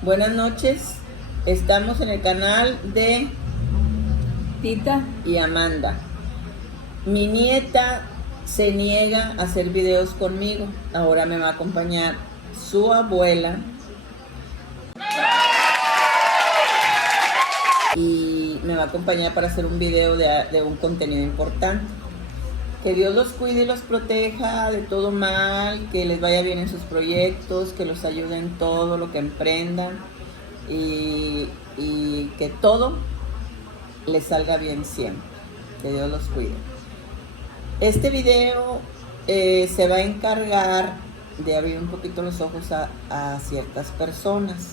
Buenas noches, estamos en el canal de Tita y Amanda. Mi nieta se niega a hacer videos conmigo, ahora me va a acompañar su abuela y me va a acompañar para hacer un video de un contenido importante. Que Dios los cuide y los proteja de todo mal, que les vaya bien en sus proyectos, que los ayude en todo lo que emprendan y que todo les salga bien siempre. Que Dios los cuide. Este video se va a encargar de abrir un poquito los ojos a ciertas personas.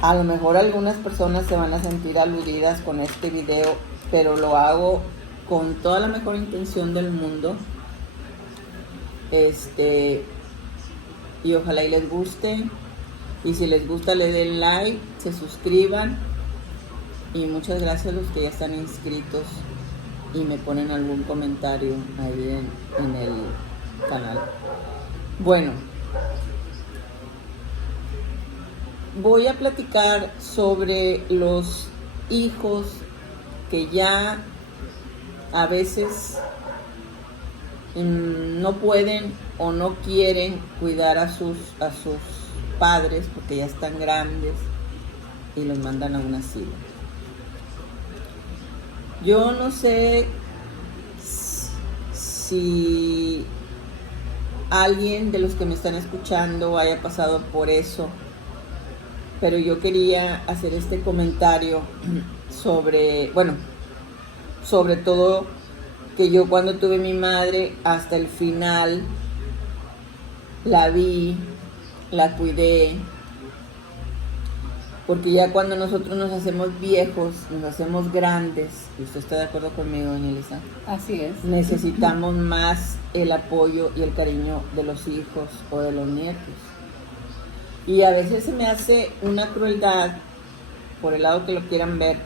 A lo mejor algunas personas se van a sentir aludidas con este video, pero lo hago con toda la mejor intención del mundo. Y ojalá y les guste. Y si les gusta, le den like, se suscriban. Y muchas gracias a los que ya están inscritos y me ponen algún comentario ahí en el canal. Bueno, voy a platicar sobre los hijos que ya a veces no pueden o no quieren cuidar a sus padres porque ya están grandes y los mandan a un asilo. Yo no sé si alguien de los que me están escuchando haya pasado por eso, pero yo quería hacer este comentario sobre todo que yo cuando tuve mi madre hasta el final la vi, la cuidé, porque ya cuando nosotros nos hacemos viejos, nos hacemos grandes, y usted está de acuerdo conmigo, doña Elisa, así es. necesitamos más el apoyo y el cariño de los hijos o de los nietos. Y a veces se me hace una crueldad, por el lado que lo quieran ver,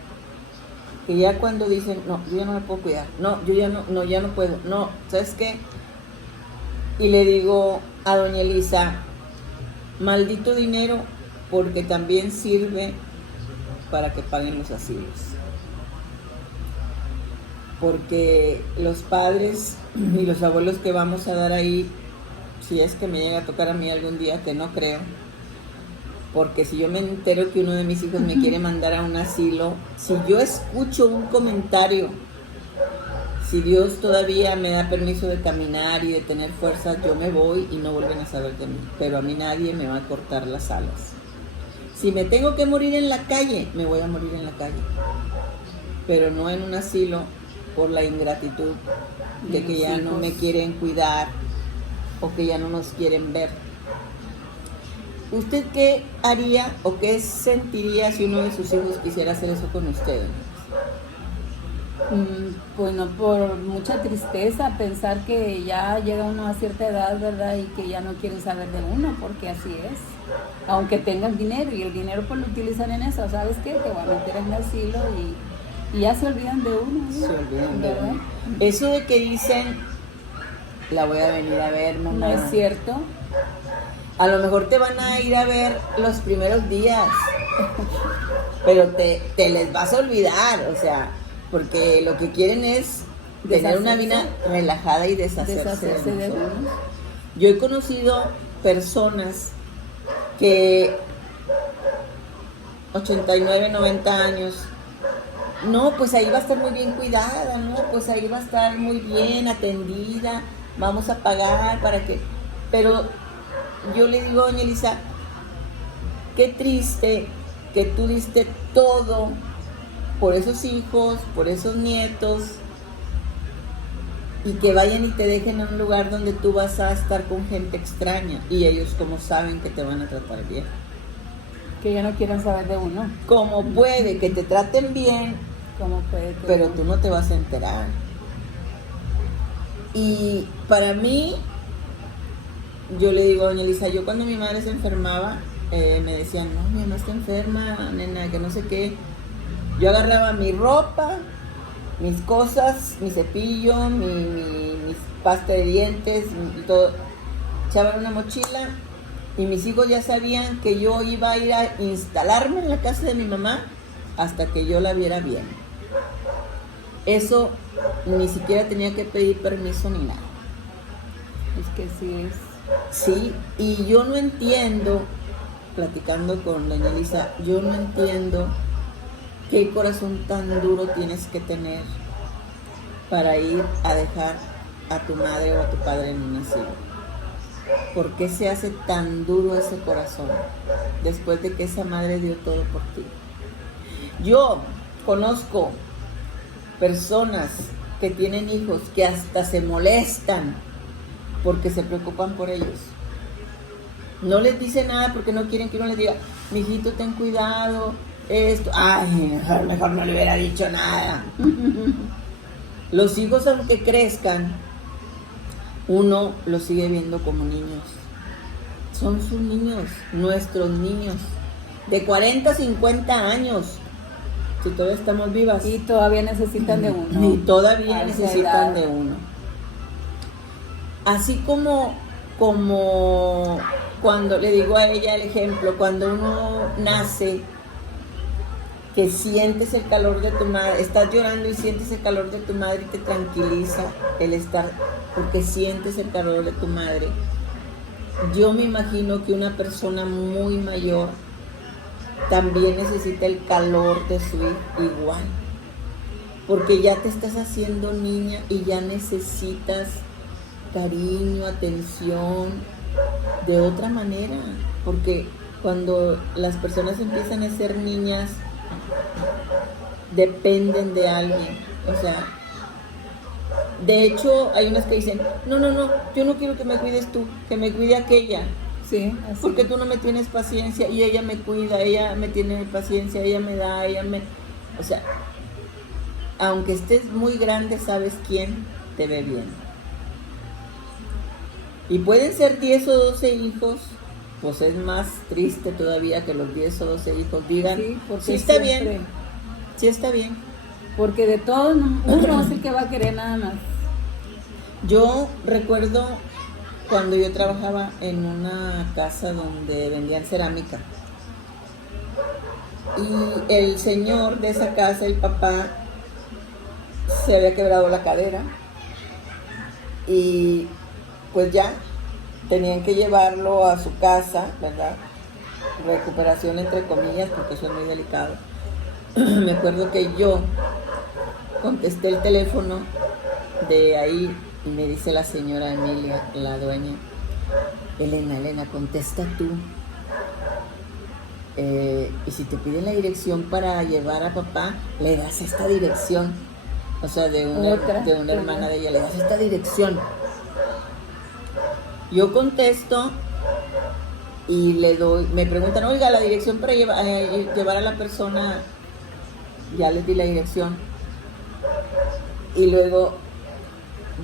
que ya cuando dicen, no, yo ya no me puedo cuidar, no, yo ya no puedo, no, ¿sabes qué? Y le digo a doña Elisa, maldito dinero, porque también sirve para que paguen los asilos. Porque los padres y los abuelos que vamos a dar ahí, si es que me llega a tocar a mí algún día, que no creo, porque si yo me entero que uno de mis hijos me quiere mandar a un asilo, si yo escucho un comentario, si Dios todavía me da permiso de caminar y de tener fuerza, yo me voy y no vuelven a saber de mí. Pero a mí nadie me va a cortar las alas. Si me tengo que morir en la calle, me voy a morir en la calle. Pero no en un asilo por la ingratitud de que ya no me quieren cuidar o que ya no nos quieren ver. ¿Usted qué haría o qué sentiría si uno de sus hijos quisiera hacer eso con usted? Bueno, por mucha tristeza pensar que ya llega uno a cierta edad, ¿verdad? Y que ya no quieren saber de uno, porque así es. Aunque tengan dinero y el dinero pues lo utilizan en eso, ¿sabes qué? Te voy a meter en el asilo y ya se olvidan de uno, ¿no? Se olvidan de uno. Eso de que dicen, la voy a venir a ver, mamá. No es cierto. A lo mejor te van a ir a ver los primeros días, pero te les vas a olvidar, o sea, porque lo que quieren es tener una vida relajada y deshacerse de nosotros. Yo he conocido personas que 89, 90 años, no, pues ahí va a estar muy bien cuidada, no, pues ahí va a estar muy bien atendida, vamos a pagar para que... Pero yo le digo a doña Elisa, qué triste que tú diste todo por esos hijos, por esos nietos, y que vayan y te dejen en un lugar donde tú vas a estar con gente extraña, y ellos como saben que te van a tratar bien. Que ya no quieren saber de uno. Como puede que te traten bien, ¿Cómo puede que pero tú no te vas a enterar. Y para mí, yo le digo a doña Elisa, yo cuando mi madre se enfermaba, me decían, no, mi mamá está enferma, nena, que no sé qué. Yo agarraba mi ropa, mis cosas, mi cepillo, mi pasta de dientes y todo, echaba en una mochila Y mis hijos ya sabían que yo iba a ir a instalarme en la casa de mi mamá hasta que yo la viera bien. Eso ni siquiera tenía que pedir permiso ni nada. Es que sí es. Sí, y yo no entiendo, platicando con doña Elisa, yo no entiendo qué corazón tan duro tienes que tener para ir a dejar a tu madre o a tu padre en un asilo. ¿Por qué se hace tan duro ese corazón después de que esa madre dio todo por ti? Yo conozco personas que tienen hijos que hasta se molestan porque se preocupan por ellos. No les dice nada porque no quieren que uno les diga, mijito, ten cuidado, esto. Ay, mejor no le hubiera dicho nada. Los hijos, aunque crezcan, uno los sigue viendo como niños. Son sus niños, nuestros niños, de 40, 50 años, si todavía estamos vivas. Y todavía necesitan de uno. Y todavía A esa necesitan edad. de uno. Así como cuando le digo a ella el ejemplo, cuando uno nace, que sientes el calor de tu madre, estás llorando y sientes el calor de tu madre y te tranquiliza el estar, porque sientes el calor de tu madre. Yo me imagino que una persona muy mayor también necesita el calor de su hijo igual, porque ya te estás haciendo niña y ya necesitas cariño, atención, de otra manera, porque cuando las personas empiezan a ser niñas, dependen de alguien, o sea, de hecho hay unas que dicen, no, yo no quiero que me cuides tú, que me cuide aquella, Sí, así. porque tú no me tienes paciencia y ella me cuida, ella me tiene paciencia, ella me da, o sea, aunque estés muy grande, sabes quién te ve bien. Y pueden ser 10 o 12 hijos, pues es más triste todavía que los 10 o 12 hijos digan, Sí, porque sí está siempre- bien, sí está bien. Porque de todos, uno es el que va a querer nada más. Yo recuerdo cuando yo trabajaba en una casa donde vendían cerámica. Y el señor de esa casa, el papá, se había quebrado la cadera. Y pues ya tenían que llevarlo a su casa, ¿verdad? Recuperación entre comillas, porque eso es muy delicado. Me acuerdo que yo contesté el teléfono de ahí y me dice la señora Emilia, la dueña, Elena, contesta tú. Y si te piden la dirección para llevar a papá, le das esta dirección. O sea, de una hermana de ella, le das esta dirección. Yo contesto y le doy, me preguntan, oiga, la dirección para llevar a la persona, ya les di la dirección. Y luego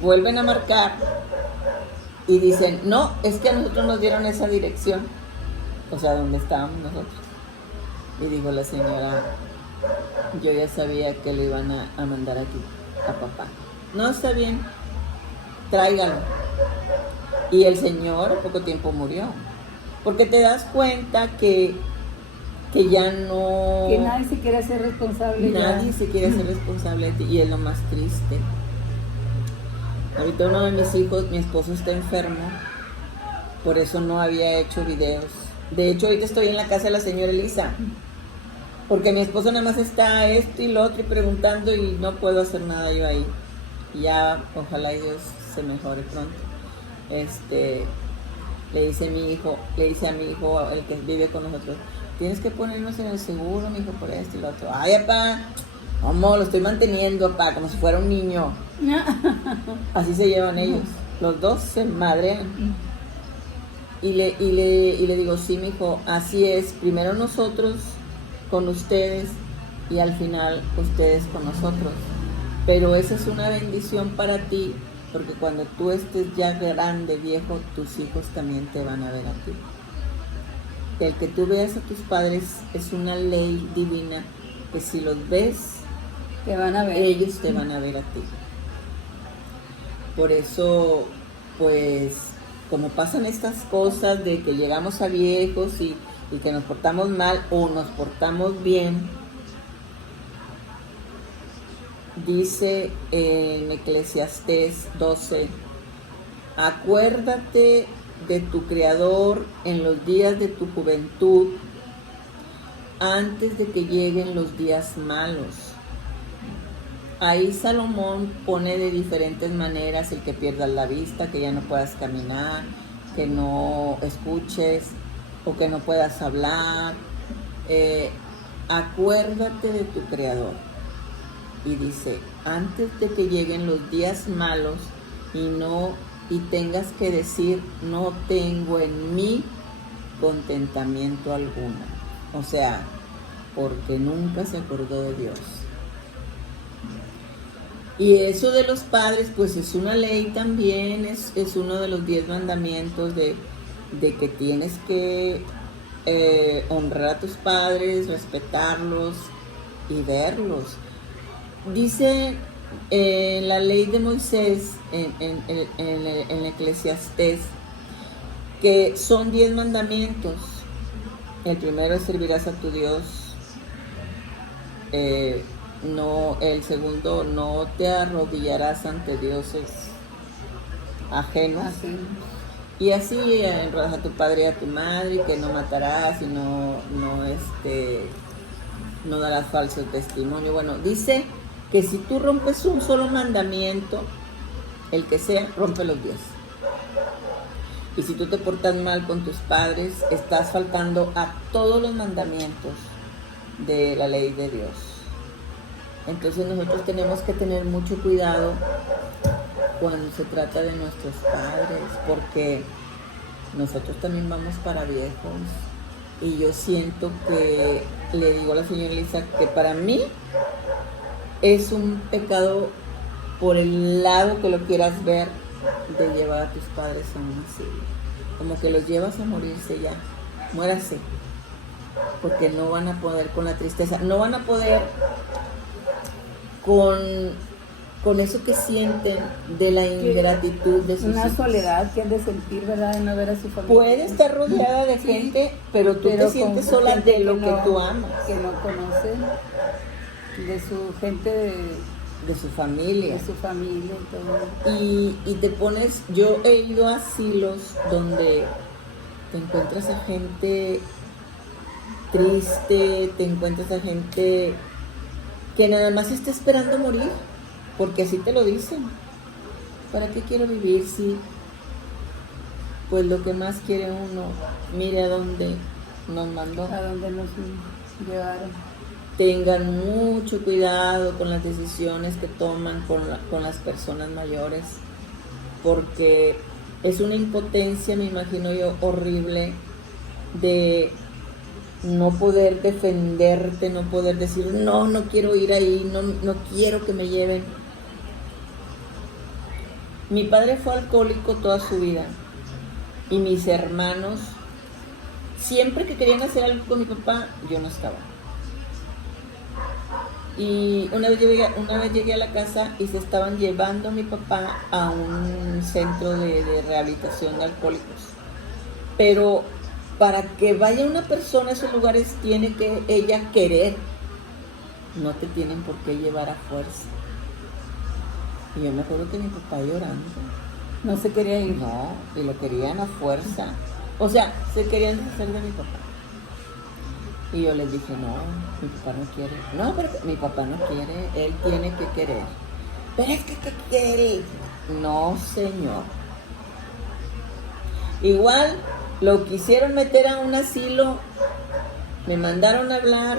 vuelven a marcar y dicen, no, es que a nosotros nos dieron esa dirección, o sea, donde estábamos nosotros. Y dijo la señora, yo ya sabía que lo iban a mandar aquí, a papá. No, está bien, tráigalo. Y el señor a poco tiempo murió, porque te das cuenta que ya no... Que nadie se quiere hacer responsable. Nadie se quiere hacer responsable de ti, y es lo más triste. Ahorita uno de mis hijos, mi esposo está enfermo, por eso no había hecho videos. De hecho, ahorita estoy en la casa de la señora Elisa, porque mi esposo nada más está esto y lo otro y preguntando y no puedo hacer nada yo ahí. Ya, ojalá y Dios se mejore pronto. Le dice a mi hijo, el que vive con nosotros, tienes que ponernos en el seguro, mi hijo, por esto y lo otro. Ay, papá, ¿cómo? Lo estoy manteniendo, papá, como si fuera un niño. Así se llevan ellos. Los dos se madrean. Y le digo, sí, mi hijo, así es. Primero nosotros con ustedes y al final ustedes con nosotros. Pero esa es una bendición para ti, porque cuando tú estés ya grande, viejo, tus hijos también te van a ver a ti. El que tú veas a tus padres es una ley divina, que si los ves, Te van a ver. ellos te van a ver a ti. Por eso, pues, como pasan estas cosas de que llegamos a viejos y que nos portamos mal o nos portamos bien, dice en Eclesiastés 12, acuérdate de tu Creador en los días de tu juventud, antes de que lleguen los días malos. Ahí Salomón pone de diferentes maneras el que pierdas la vista, que ya no puedas caminar, que no escuches o que no puedas hablar. Acuérdate de tu Creador. Y dice, antes de que lleguen los días malos y tengas que decir, no tengo en mí contentamiento alguno. O sea, porque nunca se acordó de Dios. Y eso de los padres, pues es una ley también, es uno de los 10 mandamientos de que tienes que honrar a tus padres, respetarlos y verlos. Dice la ley de Moisés en Eclesiastés que son 10 mandamientos. El primero es servirás a tu Dios. El segundo, no te arrodillarás ante dioses ajenos. Y así honrarás a tu padre y a tu madre, que no matarás y no darás falso testimonio. Bueno, dice que si tú rompes un solo mandamiento, el que sea, rompe los 10. Y si tú te portas mal con tus padres, estás faltando a todos los mandamientos de la ley de Dios. Entonces nosotros tenemos que tener mucho cuidado cuando se trata de nuestros padres, porque nosotros también vamos para viejos. Y yo siento que, le digo a la señora Elisa, que para mí es un pecado, por el lado que lo quieras ver, de llevar a tus padres a un asilo. Como que los llevas a morirse ya, muérase, porque no van a poder con la tristeza, no van a poder con eso que sienten de la ingratitud de sus una hijos. Soledad que han de sentir, ¿verdad? De no ver a su familia. Puede estar rodeada de gente, pero tú te sientes sola de lo que tú amas. Que no conocen, de su gente, de su familia. De su familia y todo. Y te pones, yo he ido a asilos donde te encuentras a gente triste, te encuentras a gente que nada más está esperando morir, porque así te lo dicen. ¿Para qué quiero vivir si pues lo que más quiere uno, mire a dónde nos mandó? A dónde nos llevaron. Tengan mucho cuidado con las decisiones que toman con las personas mayores, porque es una impotencia, me imagino yo, horrible, de no poder defenderte, no poder decir, no quiero ir ahí, no quiero que me lleven. Mi padre fue alcohólico toda su vida, y mis hermanos, siempre que querían hacer algo con mi papá, yo no estaba. Y una vez llegué a la casa y se estaban llevando a mi papá a un centro de rehabilitación de alcohólicos. Pero para que vaya una persona a esos lugares tiene que ella querer. No te tienen por qué llevar a fuerza. Y yo me acuerdo que mi papá llorando. No se quería ir. No, y lo querían a fuerza. O sea, se querían deshacer de mi papá. Y yo les dije, no, mi papá no quiere. No, pero mi papá no quiere, él tiene que querer. Pero es que ¿qué quiere? No, señor. Igual lo quisieron meter a un asilo, me mandaron a hablar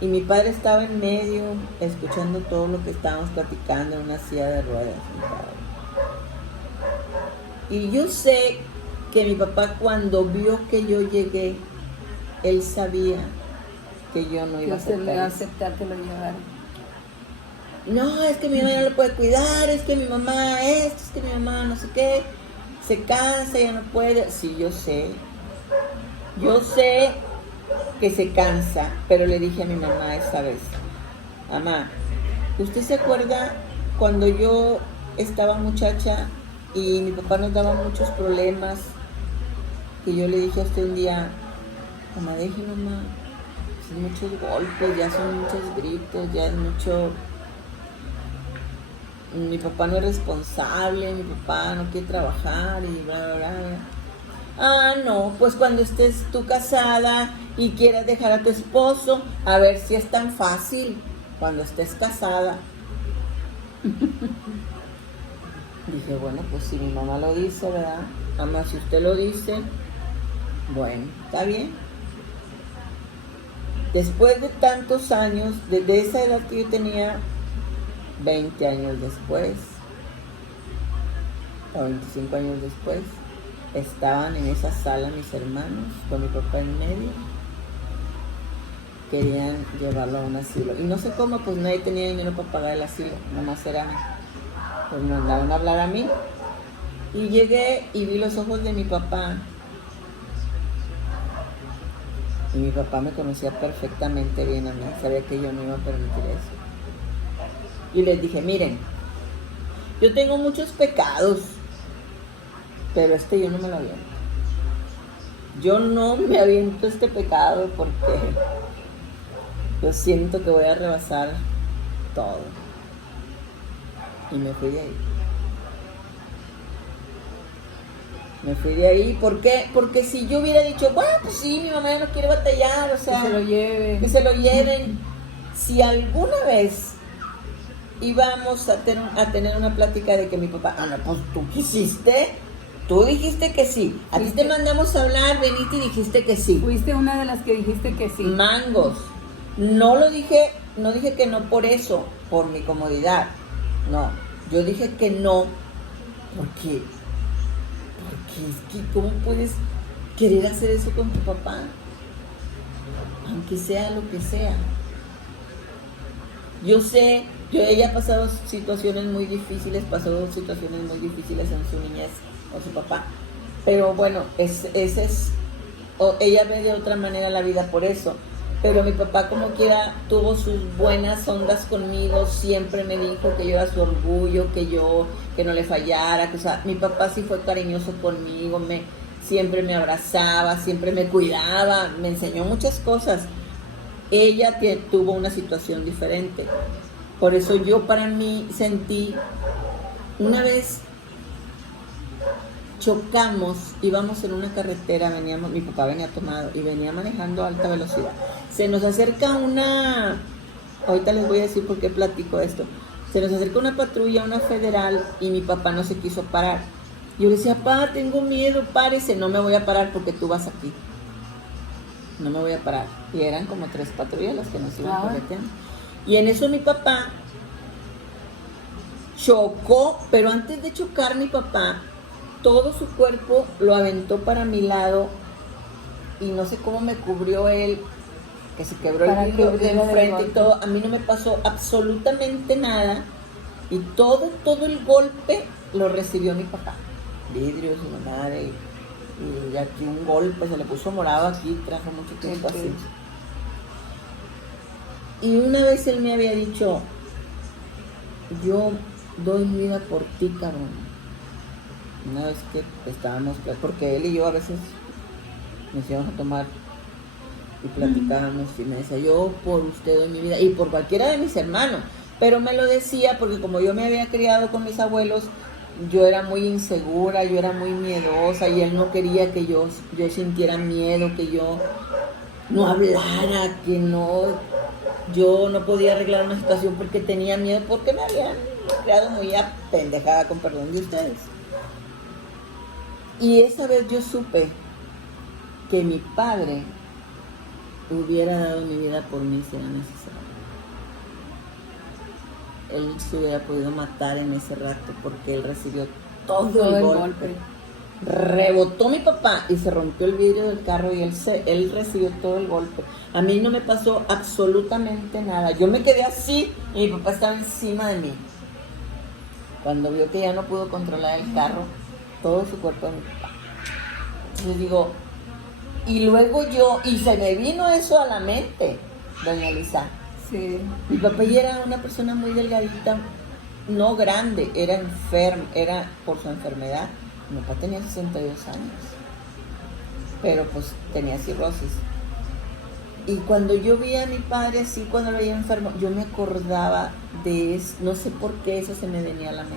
y mi padre estaba en medio escuchando todo lo que estábamos platicando en una silla de ruedas. Y yo sé que mi papá, cuando vio que yo llegué, él sabía que yo no iba a aceptar que lo llevaran. No, es que mi mamá no lo puede cuidar, es que mi mamá esto, es que mi mamá no sé qué, se cansa, ya no puede. Sí, yo sé que se cansa, pero le dije a mi mamá esa vez, mamá, ¿usted se acuerda cuando yo estaba muchacha y mi papá nos daba muchos problemas, que yo le dije a usted un día, mamá, deje mamá, son muchos golpes, ya son muchos gritos, ya es mucho, mi papá no es responsable, mi papá no quiere trabajar y bla, bla, bla. Ah, no, pues cuando estés tú casada y quieras dejar a tu esposo, a ver si es tan fácil cuando estés casada. Dije, bueno, pues si mi mamá lo dice, ¿verdad? Mamá, si usted lo dice, bueno, está bien. Después de tantos años, desde esa edad que yo tenía, 20 años después, o 25 años después, estaban en esa sala mis hermanos, con mi papá en medio. Querían llevarlo a un asilo. Y no sé cómo, pues nadie tenía dinero para pagar el asilo. Nomás era, pues me mandaron a hablar a mí. Y llegué y vi los ojos de mi papá. Y mi papá me conocía perfectamente bien a mí. Sabía que yo no iba a permitir eso. Y les dije, miren, yo tengo muchos pecados, pero yo no me lo aviento. Yo no me aviento este pecado porque yo siento que voy a rebasar todo. Y me fui de ahí. Me fui de ahí, ¿por qué? Porque si yo hubiera dicho, bueno, pues sí, mi mamá ya no quiere batallar, o sea, que se lo lleven. Que se lo lleven. Si alguna vez íbamos a tener una plática de que mi papá, no, pues tú quisiste, tú dijiste que sí, a ti te mandamos a hablar, veniste y dijiste que sí. Fuiste una de las que dijiste que sí. Mangos. No dije que no por eso, por mi comodidad. No, yo dije que no, porque es que ¿cómo puedes querer hacer eso con tu papá? Aunque sea lo que sea. Yo sé, ella ha pasado situaciones muy difíciles, en su niñez con su papá. Pero bueno, ella ve de otra manera la vida por eso. Pero mi papá como quiera tuvo sus buenas ondas conmigo, siempre me dijo que yo era su orgullo, que no le fallara, o sea, mi papá sí fue cariñoso conmigo, siempre me abrazaba, siempre me cuidaba, me enseñó muchas cosas. Ella tuvo una situación diferente, por eso yo para mí sentí, una vez chocamos, íbamos en una carretera, mi papá venía tomado y venía manejando a alta velocidad. Se nos acerca ahorita les voy a decir por qué platico esto. Se nos acerca una patrulla, una federal, y mi papá no se quiso parar. Yo le decía, papá, tengo miedo, párese, no me voy a parar porque tú vas aquí. No me voy a parar. Y eran como 3 patrullas las que nos iban correteando. Y en eso mi papá chocó, pero antes de chocar mi papá, todo su cuerpo lo aventó para mi lado y no sé cómo me cubrió él, que se quebró el vidrio de enfrente y todo. A mí no me pasó absolutamente nada y todo el golpe lo recibió mi papá. Vidrios y madre y aquí un golpe, se le puso morado aquí, trajo mucho tiempo así. Y una vez él me había dicho, yo doy mi vida por ti, cabrón. Una vez que estábamos, porque él y yo a veces nos íbamos a tomar y platicábamos y me decía, yo por usted doy mi vida y por cualquiera de mis hermanos, pero me lo decía porque como yo me había criado con mis abuelos, yo era muy insegura, yo era muy miedosa y él no quería que yo sintiera miedo, que yo no hablara, que yo no podía arreglar una situación porque tenía miedo, porque me habían criado muy apendejada, con perdón de ustedes. Y esa vez yo supe que mi padre hubiera dado mi vida por mí si era necesario. Él se hubiera podido matar en ese rato porque él recibió todo el golpe. Rebotó mi papá y se rompió el vidrio del carro y él recibió todo el golpe. A mí no me pasó absolutamente nada. Yo me quedé así y mi papá estaba encima de mí. Cuando vio que ya no pudo controlar el carro, todo su cuerpo de mi papá. Entonces digo, y luego y se me vino eso a la mente, doña Lisa. Sí. Mi papá ya era una persona muy delgadita, no grande, era enfermo, era por su enfermedad. Mi papá tenía 62 años, pero pues tenía cirrosis. Y cuando yo vi a mi padre así, cuando lo veía enfermo, yo me acordaba de eso, no sé por qué eso se me venía a la mente.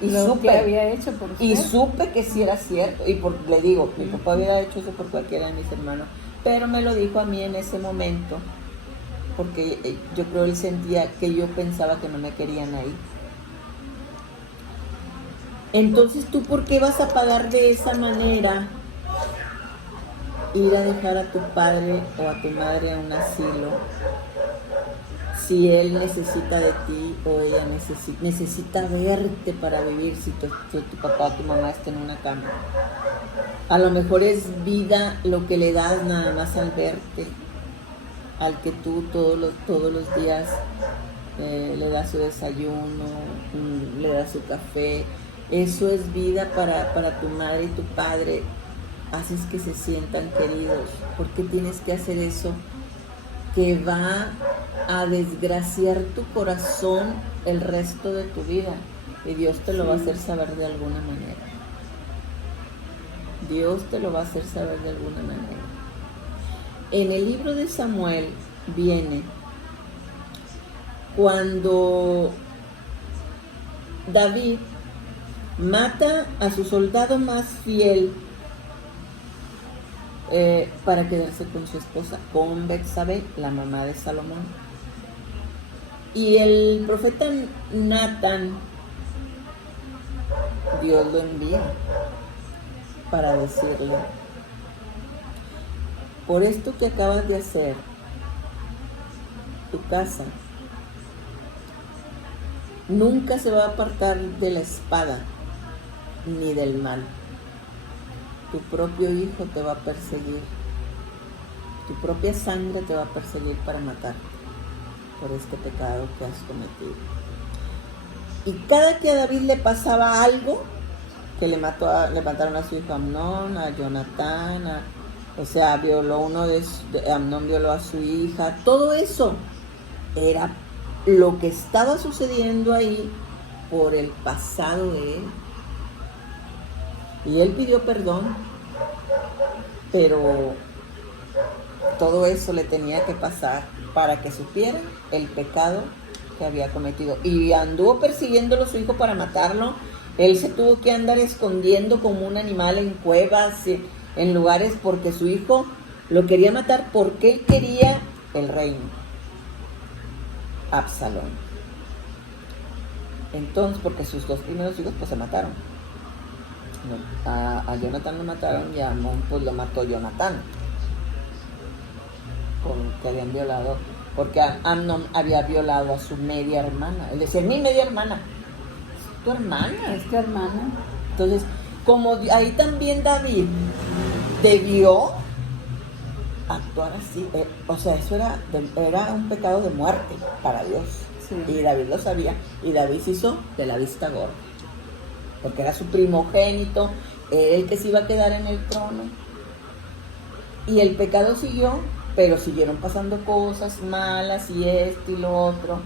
Y Lo que había hecho por usted. Y supe que sí era cierto. Y le digo, mi papá hubiera hecho eso por cualquiera de mis hermanos, pero me lo dijo a mí en ese momento, porque yo creo él sentía que yo pensaba que no me querían ahí. Entonces, ¿tú por qué vas a pagar de esa manera ir a dejar a tu padre o a tu madre a un asilo si él necesita de ti o ella necesita verte para vivir, si tu papá o tu mamá está en una cama? A lo mejor es vida lo que le das nada más al verte, al que tú todos los días le das su desayuno, le das su café. Eso es vida para tu madre y tu padre. Haces que se sientan queridos. ¿Por qué tienes que hacer eso que va a desgraciar tu corazón el resto de tu vida? Y Dios te lo va a hacer saber de alguna manera. Dios te lo va a hacer saber de alguna manera. En el libro de Samuel viene cuando David mata a su soldado más fiel para quedarse con su esposa, con Betsabé, la mamá de Salomón. Y el profeta Natán, Dios lo envía para decirle: por esto que acabas de hacer, tu casa nunca se va a apartar de la espada ni del mal. Tu propio hijo te va a perseguir, tu propia sangre te va a perseguir para matarte por este pecado que has cometido. Y cada que a David le pasaba algo, que le mataron a su hijo Amnón, a Jonatán, Amnón violó a su hija, todo eso era lo que estaba sucediendo ahí por el pasado de él. Y él pidió perdón, pero todo eso le tenía que pasar para que supiera el pecado que había cometido. Y anduvo persiguiéndolo a su hijo para matarlo. Él se tuvo que andar escondiendo como un animal en cuevas, en lugares, porque su hijo lo quería matar porque él quería el reino. Absalón. Entonces, porque sus dos primeros hijos pues se mataron. A Jonatán lo mataron y a Amnón pues lo mató Jonatán, porque habían violado, porque Amnón había violado a su media hermana. Él decía: mi media hermana, es tu hermana, es tu hermana. Entonces, como ahí también David debió actuar así, eso era un pecado de muerte para Dios. Sí. Y David lo sabía, y David se hizo de la vista gorda, porque era su primogénito, era el que se iba a quedar en el trono. Y el pecado siguió, pero siguieron pasando cosas malas y esto y lo otro.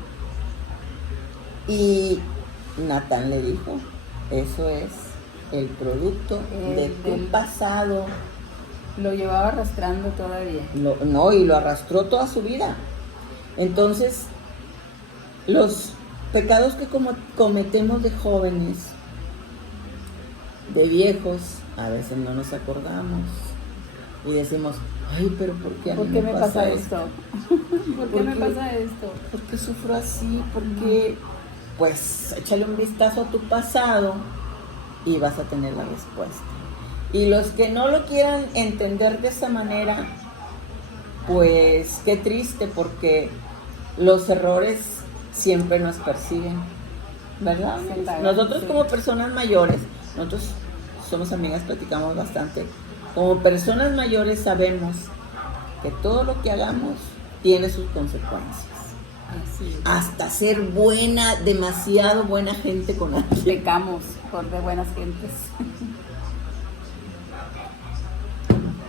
Y Natán le dijo: eso es el producto de tu pasado. Lo llevaba arrastrando todavía. Y lo arrastró toda su vida. Entonces, los pecados que cometemos de jóvenes, de viejos, a veces no nos acordamos y decimos: ay, pero ¿por qué a mí me pasa esto? ¿Por qué me pasa esto? ¿Por qué sufro así? ¿Por qué? Pues échale un vistazo a tu pasado y vas a tener la respuesta. Y los que no lo quieran entender de esa manera, pues qué triste, porque los errores siempre nos persiguen, ¿verdad? Nosotros como personas mayores, nosotros somos amigas, platicamos bastante. Como personas mayores sabemos que todo lo que hagamos tiene sus consecuencias. Así es. Hasta ser buena, demasiado buena gente con alguien. Pecamos por de buenas gentes.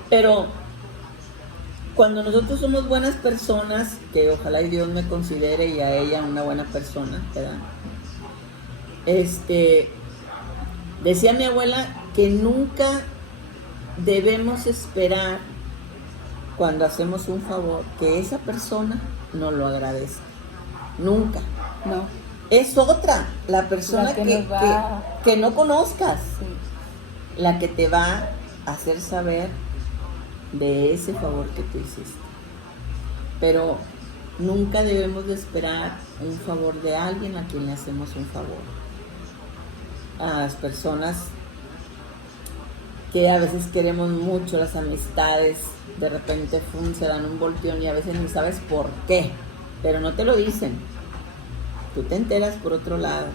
Pero cuando nosotros somos buenas personas, que ojalá y Dios me considere y a ella una buena persona, ¿verdad? Decía mi abuela que nunca debemos esperar cuando hacemos un favor que esa persona nos lo agradezca. Nunca. No. Es otra, la persona La que no conozcas, Sí. la que te va a hacer saber de ese favor que tú hiciste. Pero nunca debemos de esperar un favor de alguien a quien le hacemos un favor. A las personas que a veces queremos mucho, las amistades, de repente se dan un volteón y a veces ni sabes por qué, pero no te lo dicen. Tú te enteras por otro lado.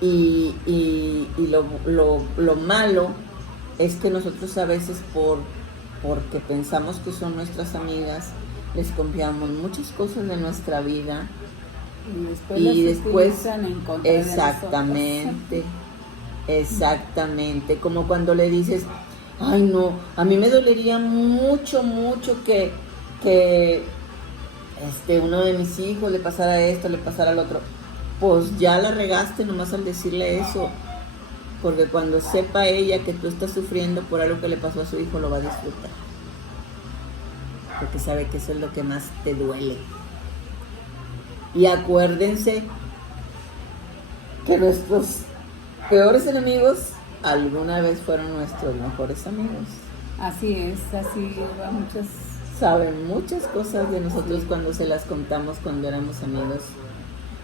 Y lo malo es que nosotros a veces porque pensamos que son nuestras amigas, les confiamos muchas cosas de nuestra vida Y después utilizan en contra de exactamente, exactamente, como cuando le dices, ay no, a mí me dolería mucho que uno de mis hijos le pasara esto, le pasara lo otro. Pues ya la regaste nomás al decirle eso, porque cuando sepa ella que tú estás sufriendo por algo que le pasó a su hijo, lo va a disfrutar, porque sabe que eso es lo que más te duele. Y acuérdense que nuestros peores enemigos alguna vez fueron nuestros mejores amigos. Así es, así va muchas. Saben muchas cosas de nosotros cuando se las contamos cuando éramos amigos.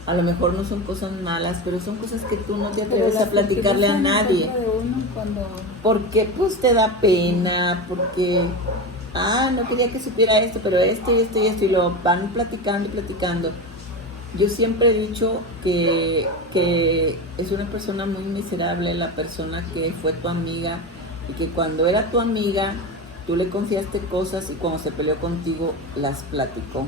A lo mejor no son cosas malas, pero son cosas que tú no te atreves a platicarle a nadie. Porque pues te da pena, porque no quería que supiera esto, pero esto y esto y esto, y lo van platicando y platicando. Yo siempre he dicho que es una persona muy miserable la persona que fue tu amiga y que cuando era tu amiga tú le confiaste cosas y cuando se peleó contigo las platicó.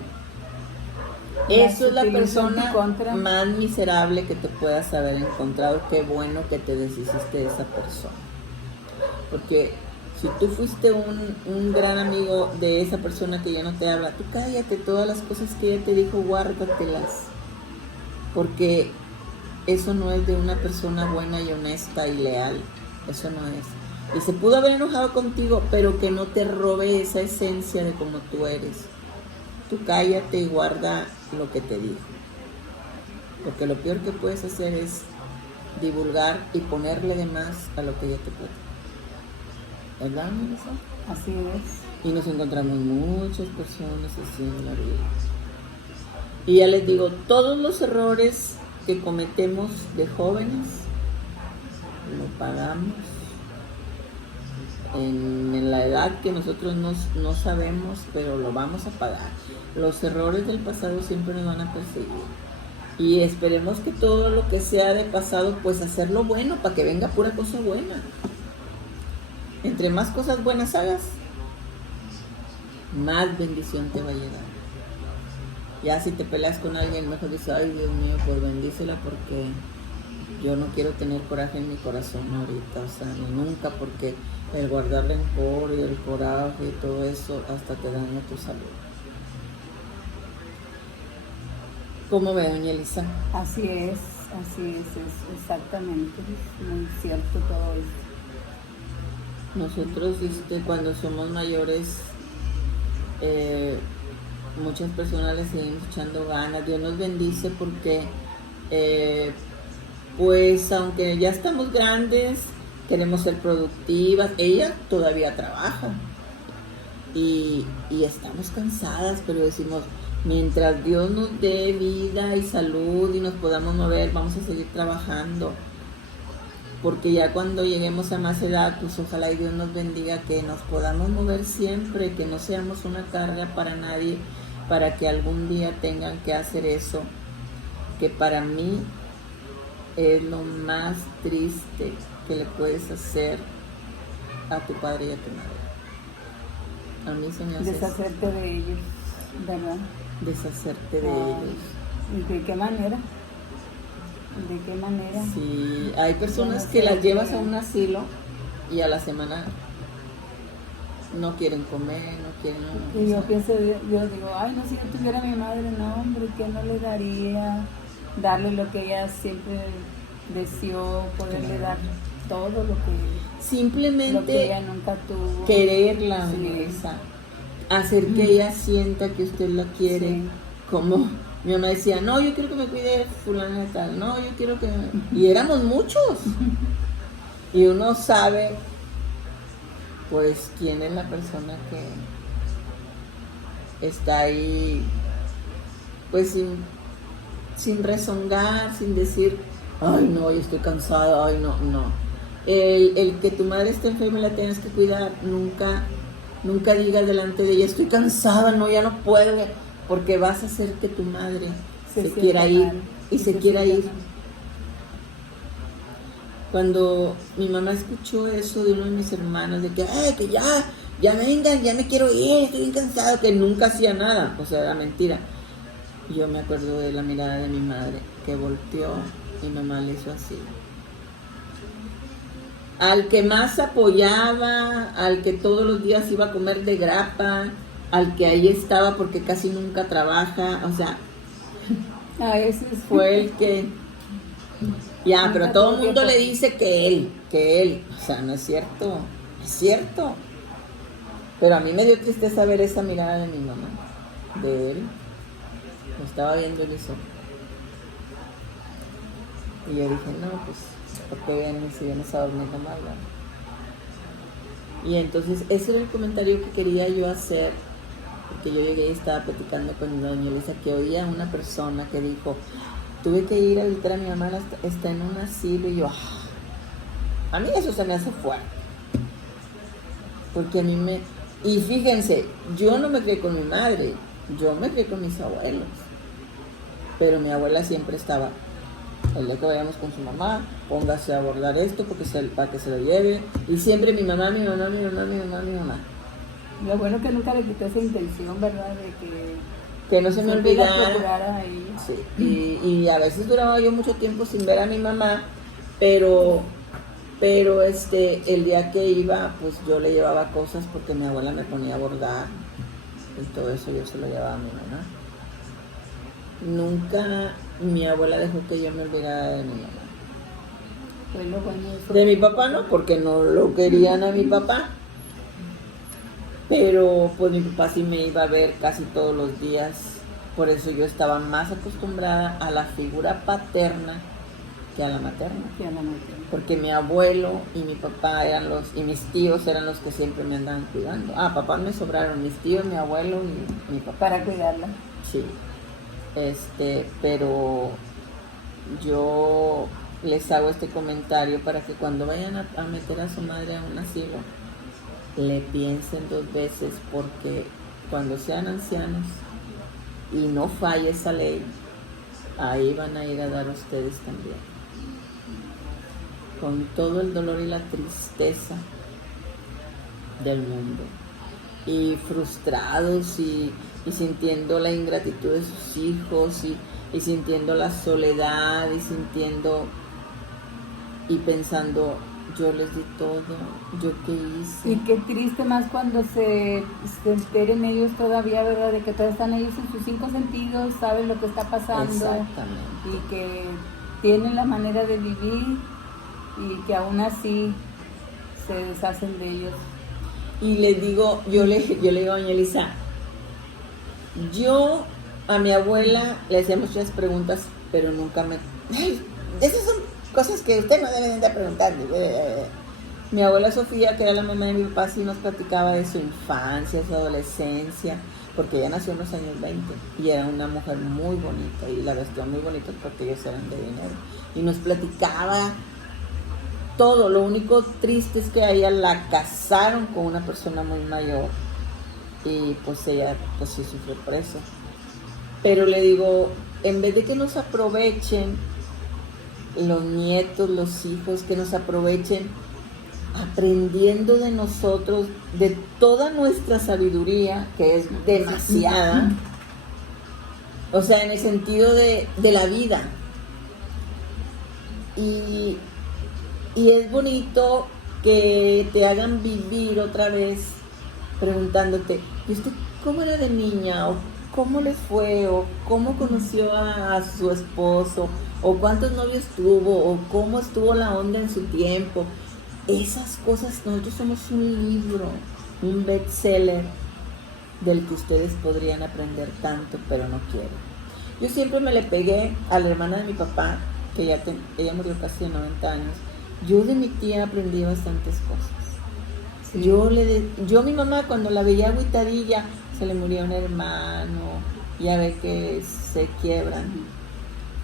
Eso es la persona más miserable que te puedas haber encontrado. Qué bueno que te deshiciste de esa persona. Porque si tú fuiste un gran amigo de esa persona que ya no te habla, tú cállate, todas las cosas que ella te dijo, guárdatelas. Porque eso no es de una persona buena y honesta y leal. Eso no es. Y se pudo haber enojado contigo, pero que no te robe esa esencia de cómo tú eres. Tú cállate y guarda lo que te dijo. Porque lo peor que puedes hacer es divulgar y ponerle de más a lo que ella te platica. ¿Verdad, Melissa? Así es. Y nos encontramos muchas personas así en la vida. Y ya les digo, todos los errores que cometemos de jóvenes, lo pagamos en la edad que nosotros no sabemos, pero lo vamos a pagar. Los errores del pasado siempre nos van a perseguir. Y esperemos que todo lo que sea de pasado, pues hacerlo bueno, para que venga pura cosa buena. Entre más cosas buenas hagas, más bendición te va a llegar. Ya si te peleas con alguien, mejor dices, ay Dios mío, pues bendícela porque yo no quiero tener coraje en mi corazón ahorita, o sea, nunca, porque el guardar rencor y el coraje y todo eso hasta te daña tu salud. ¿Cómo ve, doña Elisa? Así es exactamente, es muy cierto todo eso. Nosotros, cuando somos mayores, muchas personas le seguimos echando ganas. Dios nos bendice porque, pues, aunque ya estamos grandes, queremos ser productivas. Ella todavía trabaja y estamos cansadas, pero decimos, mientras Dios nos dé vida y salud y nos podamos mover, vamos a seguir trabajando. Porque ya cuando lleguemos a más edad, pues ojalá y Dios nos bendiga que nos podamos mover siempre, que no seamos una carga para nadie, para que algún día tengan que hacer eso, que para mí es lo más triste que le puedes hacer a tu padre y a tu madre. A mí se me hace deshacerte de ellos, ¿verdad? Deshacerte de ellos. ¿Y de qué manera? ¿De qué manera? Sí, hay personas que las llevas a un asilo y a la semana no quieren comer, no quieren... Y yo pienso, yo digo, ay, no, si yo tuviera a mi madre, no, hombre, ¿qué no le daría? Darle lo que ella siempre deseó, poderle dar todo lo que simplemente ella nunca tuvo. quererla, Sí. Melissa, hacer que ella sienta que usted la quiere, Sí. como mi mamá decía, no, yo quiero que me cuide fulana de tal, no, yo quiero que... Y éramos muchos, y uno sabe, pues, quién es la persona que está ahí, pues, sin rezongar, sin decir, ay, no, yo estoy cansada, ay, no, no. El que tu madre esté enferma y la tienes que cuidar, nunca digas delante de ella, estoy cansada, no, ya no puedo, porque vas a hacer que tu madre se quiera ir mal, y se quiera sienta ir. mal. Cuando mi mamá escuchó eso de uno de mis hermanos, de que ya vengan, ya me quiero ir, estoy bien cansado, que nunca hacía nada, o sea, era mentira. Yo me acuerdo de la mirada de mi madre, que volteó, mi mamá le hizo así. Al que más apoyaba, al que todos los días iba a comer de grapa, al que ahí estaba porque casi nunca trabaja, o sea, Ese es fue el que... Ya, Nunca pero todo el tuvo mundo tiempo. le dice que él, o sea, no es cierto, es cierto. Pero a mí me dio tristeza ver esa mirada de mi mamá, de él. Lo estaba viendo y hizo. Y yo dije, no, pues, ¿por qué vienes si vienes a dormir nomás? Y entonces, ese era el comentario que quería yo hacer, porque yo llegué y estaba platicando con doña Elisa, que oía a una persona que dijo, tuve que ir a visitar a mi mamá, está en un asilo, y yo, a mí eso se me hace fuerte. Porque a mí me... Y fíjense, yo no me crié con mi madre, yo me crié con mis abuelos. Pero mi abuela siempre estaba, el día que vayamos con su mamá, póngase a bordar esto para que se lo lleve. Y siempre mi mamá. Lo bueno que nunca le quitó esa intención, ¿verdad? De Que no se me siempre la olvidara. procurara a ella. Sí, y a veces duraba yo mucho tiempo sin ver a mi mamá, pero el día que iba, pues yo le llevaba cosas porque mi abuela me ponía a bordar y todo eso yo se lo llevaba a mi mamá. Nunca mi abuela dejó que yo me olvidara de mi mamá. Fue lo bueno eso. De mi papá no, porque no lo querían a mi papá. Pero pues mi papá sí me iba a ver casi todos los días. Por eso yo estaba más acostumbrada a la figura paterna que a la materna. Que a la materna. Porque mi abuelo y mi papá y mis tíos eran los que siempre me andaban cuidando. Papá me sobraron mis tíos, mi abuelo y mi papá. Para cuidarla. Sí. Pero yo les hago este comentario para que cuando vayan a meter a su madre a un asilo, le piensen 2 veces, porque cuando sean ancianos y no falle esa ley, ahí van a ir a dar a ustedes también. Con todo el dolor y la tristeza del mundo. Y frustrados y sintiendo la ingratitud de sus hijos y sintiendo la soledad y sintiendo y pensando, yo les di todo, yo qué hice. Y qué triste más cuando se enteren ellos todavía, ¿verdad? De que todavía están ellos en sus 5 sentidos, saben lo que está pasando. Exactamente. Y que tienen la manera de vivir y que aún así se deshacen de ellos. Y les digo, yo le digo a doña Elisa, yo a mi abuela le hacía muchas preguntas, pero nunca me... Ay, esas son cosas que usted no debe de preguntar. Mi abuela Sofía, que era la mamá de mi papá, sí nos platicaba de su infancia, su adolescencia, porque ella nació en los años 20 y era una mujer muy bonita y la vestía muy bonita porque ellos eran de dinero. Y nos platicaba todo. Lo único triste es que a ella la casaron con una persona muy mayor y pues ella pues sí sufrió por eso. Pero le digo, en vez de que nos aprovechen los nietos, los hijos, que nos aprovechen aprendiendo de nosotros, de toda nuestra sabiduría, que es demasiada, o sea, en el sentido de la vida. Y es bonito que te hagan vivir otra vez preguntándote, ¿y usted cómo era de niña? ¿O cómo les fue? ¿O cómo conoció a su esposo? ¿O cuántos novios tuvo? ¿O cómo estuvo la onda en su tiempo? Esas cosas, nosotros somos un libro, un bestseller del que ustedes podrían aprender tanto, pero no quieren. Yo siempre me le pegué a la hermana de mi papá, que ella murió casi de 90 años. Yo de mi tía aprendí bastantes cosas. Sí. Yo mi mamá cuando la veía agüitadilla, se le murió un hermano, ya ve que se quiebran.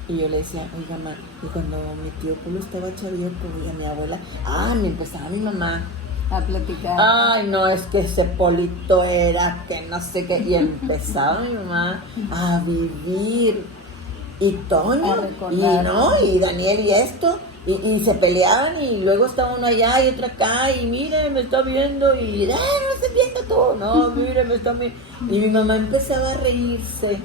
Y yo le decía, oiga, ma, y cuando mi tío Polo estaba chavito, y a mi abuela, me empezaba mi mamá a platicar. Ay, no, es que ese Polito era que no sé qué. Y empezaba mi mamá a vivir. Y Toño, y Daniel y esto. Y se peleaban y luego estaba uno allá y otro acá. Y mire, me está viendo. Y, no se viendo tú. No, mire, me está viendo. Y mi mamá empezaba a reírse.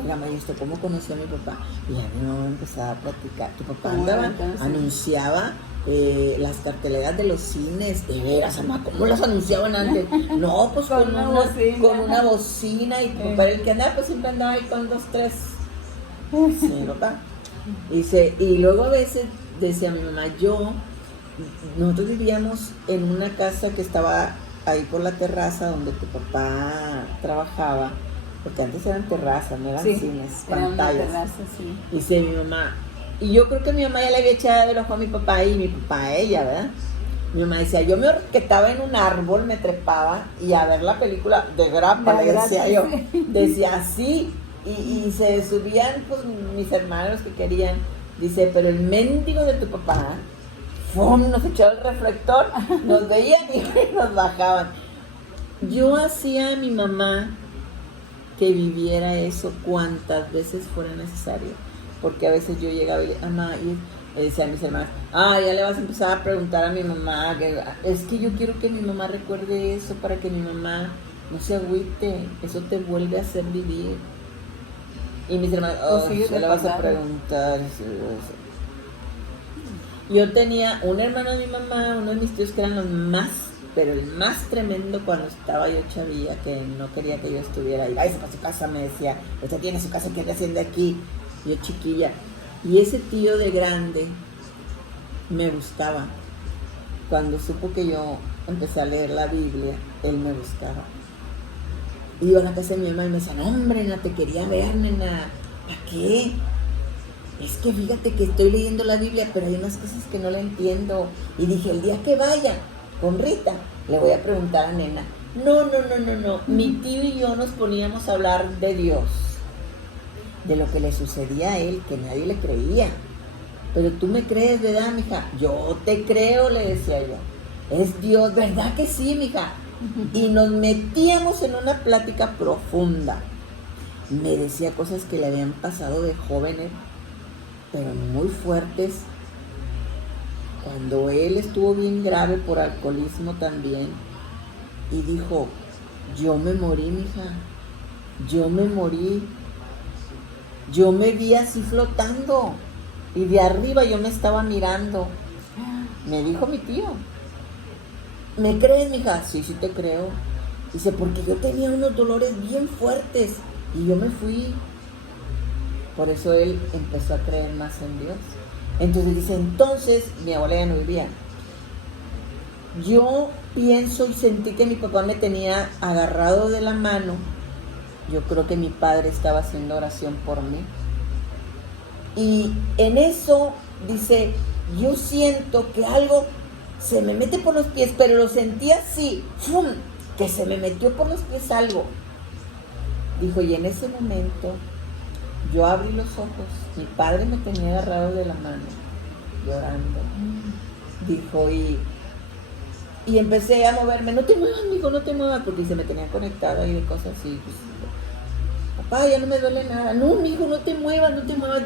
Oiga, ma, ¿y usted cómo conoció a mi papá? Y a mi mamá empezaba a platicar. Tu papá andaba, anunciaba las carteleras de los cines, de veras, mamá, ¿cómo las anunciaban antes? No, pues con una bocina, y tu papá era el que andaba, pues siempre andaba ahí con 2, 3. Sí, papá. Y luego a veces decía mi mamá, nosotros vivíamos en una casa que estaba ahí por la terraza donde tu papá trabajaba, porque antes eran terrazas, no eran cines, pantallas. Terraza, sí. Y dice mi mamá, y yo creo que mi mamá ya le había echado el ojo a mi papá y mi papá a ella, ¿verdad? Mi mamá decía, yo me horquetaba en un árbol, me trepaba y a ver la película de grapa, le decía yo. Decía así, y se subían pues mis hermanos que querían. Dice, pero el mendigo de tu papá, ¡fum!, nos echaba el reflector, nos veían y nos bajaban. Yo hacía a mi mamá que viviera eso cuantas veces fuera necesario, porque a veces yo llegaba y le decía a mis hermanas, ya le vas a empezar a preguntar a mi mamá, es que yo quiero que mi mamá recuerde eso para que mi mamá no se agüite, eso te vuelve a hacer vivir. Y mis hermanas, se le vas a preguntar. Yo tenía un hermano de mi mamá, uno de mis tíos que eran los más, pero el más tremendo cuando estaba yo chavilla, que no quería que yo estuviera ahí. Váyase para su casa, me decía, usted tiene su casa, ¿qué anda haciendo aquí? Yo chiquilla. Y ese tío de grande me gustaba. Cuando supo que yo empecé a leer la Biblia, él me buscaba. Iba a la casa de mi mamá y me decía, no, hombre, nena, te quería ver, nena. ¿Para qué? Es que fíjate que estoy leyendo la Biblia, pero hay unas cosas que no la entiendo. Y dije, el día que vaya con Rita, le voy a preguntar a nena. No. Mi tío y yo nos poníamos a hablar de Dios, de lo que le sucedía a él, que nadie le creía. Pero tú me crees, ¿verdad, mija? Yo te creo, le decía yo. Es Dios, ¿verdad que sí, mija? Y nos metíamos en una plática profunda. Me decía cosas que le habían pasado de jóvenes, pero muy fuertes. Cuando él estuvo bien grave por alcoholismo también, y dijo, yo me morí, mija, yo me morí. Yo me vi así flotando, y de arriba yo me estaba mirando. Me dijo mi tío, ¿me crees, mija? Sí, te creo. Dice, porque yo tenía unos dolores bien fuertes y yo me fui. Por eso él empezó a creer más en Dios. Entonces dice, mi abuela ya no vivía. Yo pienso y sentí que mi papá me tenía agarrado de la mano. Yo creo que mi padre estaba haciendo oración por mí. Y en eso, dice, yo siento que algo se me mete por los pies, pero lo sentí así, ¡fum!, que se me metió por los pies algo. Dijo, y en ese momento yo abrí los ojos, mi padre me tenía agarrado de la mano, llorando. Dijo, y empecé a moverme, no te muevas, mijo, no te muevas, porque se me tenía conectada y de cosas así. Pues, papá, ya no me duele nada. No, mijo, no te muevas.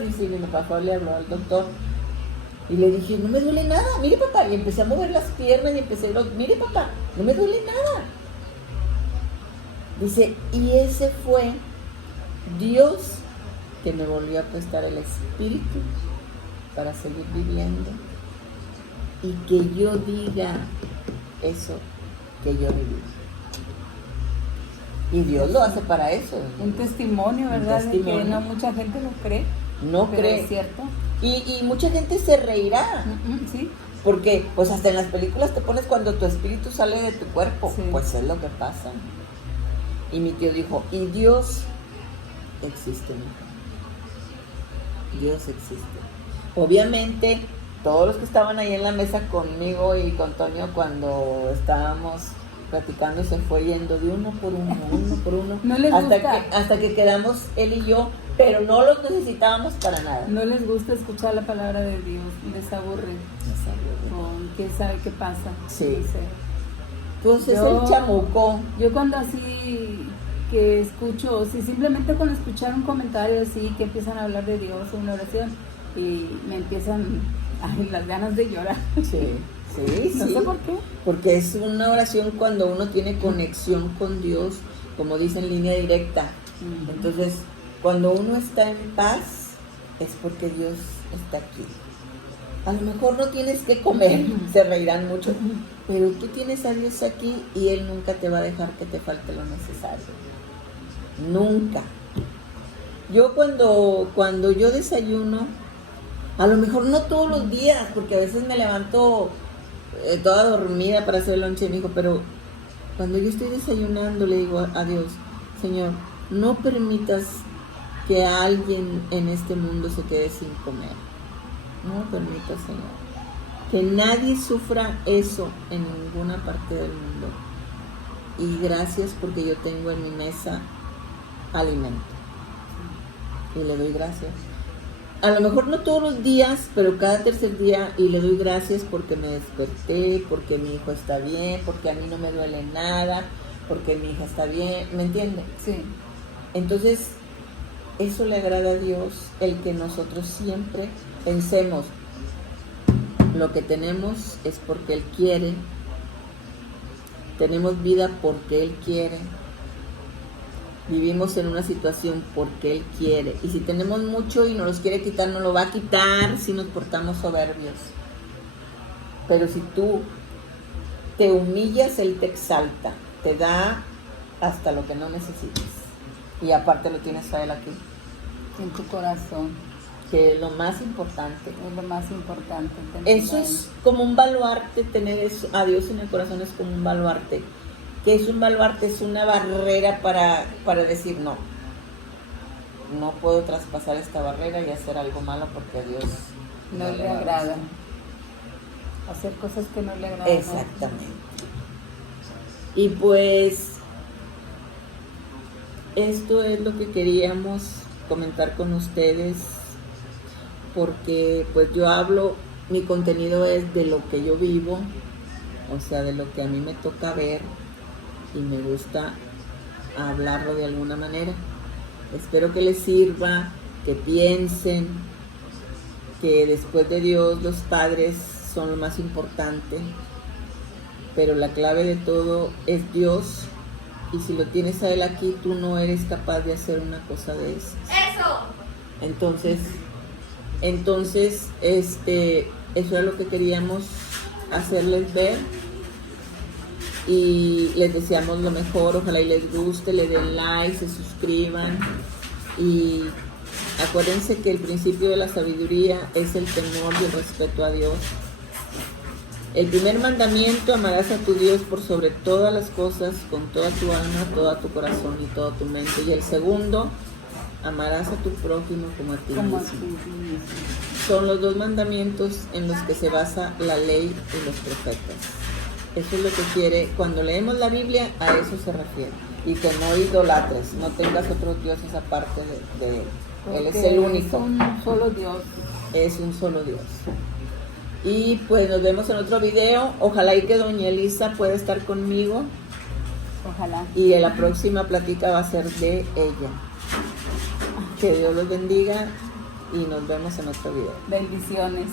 Dice, y mi papá le habló al doctor. Y le dije, no me duele nada, mire, papá. Y empecé a mover las piernas y mire, papá, no me duele nada. Dice, y ese fue Dios que me volvió a prestar el espíritu para seguir viviendo y que yo diga eso que yo viví. Y Dios lo hace para eso. Un testimonio, ¿verdad? testimonio. De que no mucha gente lo cree. No pero cree. es cierto. Y mucha gente se reirá. Sí. Porque pues hasta en las películas te pones cuando tu espíritu sale de tu cuerpo. Sí. Pues es lo que pasa. Y mi tío dijo, y Dios existe, mijo. Dios existe. Obviamente, todos los que estaban ahí en la mesa conmigo y con Toño cuando estábamos platicando se fue yendo de uno por uno. No les gusta. Hasta que quedamos él y yo, pero no los necesitábamos para nada. No les gusta escuchar la palabra de Dios, les aburre. ¿Quién sabe qué pasa? Sí. No sé. Pues es el chamuco. Yo cuando así que escucho, si simplemente con escuchar un comentario así que empiezan a hablar de Dios o una oración y me empiezan las ganas de llorar. Sí. No sé por qué. Porque es una oración cuando uno tiene conexión con Dios, como dice en línea directa. Entonces, cuando uno está en paz, es porque Dios está aquí. A lo mejor no tienes que comer, se reirán mucho, pero tú tienes a Dios aquí y Él nunca te va a dejar que te falte lo necesario. Nunca. Yo cuando yo desayuno, a lo mejor no todos los días, porque a veces me levanto toda dormida para hacer el lonche de mi hijo, pero cuando yo estoy desayunando le digo a Dios, Señor, no permitas que alguien en este mundo se quede sin comer. No permitas, Señor, que nadie sufra eso en ninguna parte del mundo. Y gracias porque yo tengo en mi mesa alimento. Y le doy gracias. A lo mejor no todos los días, pero cada tercer día, y le doy gracias porque me desperté, porque mi hijo está bien, porque a mí no me duele nada, porque mi hija está bien, ¿me entiende? Sí. Entonces, eso le agrada a Dios, el que nosotros siempre pensemos, lo que tenemos es porque Él quiere, tenemos vida porque Él quiere, vivimos en una situación porque Él quiere, y si tenemos mucho y nos los quiere quitar, nos lo va a quitar si nos portamos soberbios. Pero si tú te humillas, Él te exalta, te da hasta lo que no necesites, y aparte lo tienes a Él aquí. En tu corazón. Que es lo más importante. Es lo más importante. Eso es como un baluarte, tener eso, a Dios en el corazón es como un baluarte. ¿Qué es un baluarte? Es una barrera para decir no puedo traspasar esta barrera y hacer algo malo porque a Dios no le agrada. Hacer cosas que no le agradan. Exactamente. Y pues esto es lo que queríamos comentar con ustedes, porque pues yo hablo, mi contenido es de lo que yo vivo, o sea, de lo que a mí me toca ver y me gusta hablarlo de alguna manera. Espero que les sirva, que piensen que después de Dios los padres son lo más importante, pero la clave de todo es Dios, y si lo tienes a Él aquí, tú no eres capaz de hacer una cosa de eso. Entonces, eso es lo que queríamos hacerles ver, y les deseamos lo mejor. Ojalá y les guste, le den like, se suscriban, y acuérdense que el principio de la sabiduría es el temor y el respeto a Dios. El primer mandamiento: amarás a tu Dios por sobre todas las cosas, con toda tu alma, todo tu corazón y toda tu mente. Y el segundo: amarás a tu prójimo como a ti mismo. Son los dos mandamientos en los que se basa la ley y los profetas. Eso es lo que quiere. Cuando leemos la Biblia, a eso se refiere. Y que no idolatres, no tengas otros dioses aparte de Él. Él es el único. Es un solo Dios. Es un solo Dios. Y pues nos vemos en otro video. Ojalá y que doña Elisa pueda estar conmigo. Ojalá. Y en la próxima plática va a ser de ella. Que Dios los bendiga y nos vemos en otro video. Bendiciones.